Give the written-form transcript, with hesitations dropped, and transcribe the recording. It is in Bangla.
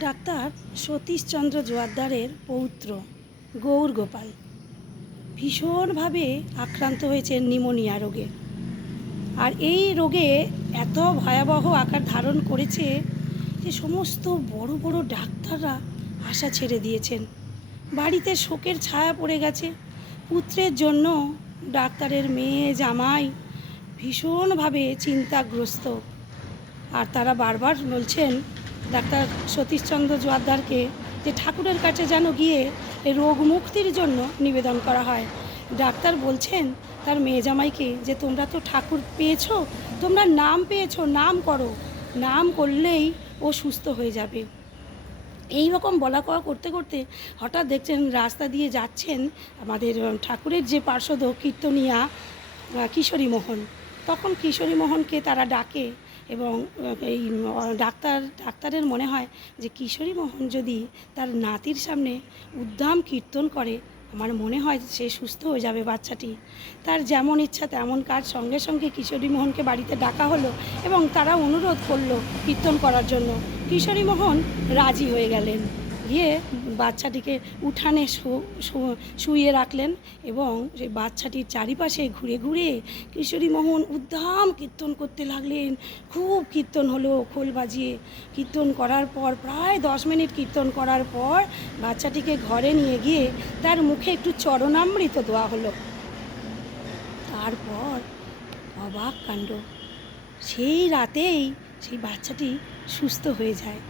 ডাক্তার সতীশচন্দ্র জোয়ারদারের পৌত্র গৌর গোপাল ভীষণভাবে আক্রান্ত হয়েছেন নিউমোনিয়া রোগে। আর এই রোগে এত ভয়াবহ আকার ধারণ করেছে যে সমস্ত বড় বড় ডাক্তাররা আশা ছেড়ে দিয়েছেন। বাড়িতে শোকের ছায়া পড়ে গেছে। পুত্রের জন্য ডাক্তারের মেয়ে জামাই ভীষণভাবে চিন্তাগ্রস্ত। আর তারা বারবার বলছেন ডাক্তার সতীশচন্দ্র জোয়ারদারকে যে ঠাকুরের কাছে যেন গিয়ে এই রোগ মুক্তির জন্য নিবেদন করা হয়। ডাক্তার বলছেন তার মেয়ে জামাইকে যে তোমরা তো ঠাকুর পেয়েছো, তোমরা নাম পেয়েছো, নাম করো, নাম করলেই ও সুস্থ হয়ে যাবে। এই রকম বলা কওয়া করতে করতে হঠাৎ দেখছেন রাস্তা দিয়ে যাচ্ছেন আমাদের ঠাকুরের যে পার্শ্বদ কীর্তনিয়া কিশোরী মোহন। তখন কিশোরী মোহনকে তারা ডাকে এবং এই ডাক্তারের মনে হয় যে কিশোরী মোহন যদি তার নাতির সামনে উদ্দাম কীর্তন করে, আমার মনে হয় সে সুস্থ হয়ে যাবে বাচ্চাটি। তার যেমন ইচ্ছা তেমন কাজ। সঙ্গে সঙ্গে কিশোরী মোহনকে বাড়িতে ডাকা হলো এবং তারা অনুরোধ করলো কীর্তন করার জন্য। কিশোরী মোহন রাজি হয়ে গেলেন। গিয়ে বাচ্চাটিকে উঠানে শুইয়ে রাখলেন এবং সেই বাচ্চাটির চারিপাশে ঘুরে ঘুরে কিশোরী মোহন উদ্দাম কীর্তন করতে লাগলেন। খুব কীর্তন হলো খোল বাজিয়ে। কীর্তন করার পর প্রায় 10 মিনিট কীর্তন করার পর বাচ্চাটিকে ঘরে নিয়ে গিয়ে তার মুখে একটু চরণামৃত দেওয়া হলো। তারপর অবাক কাণ্ড, সেই রাতেই সেই বাচ্চাটি সুস্থ হয়ে যায়।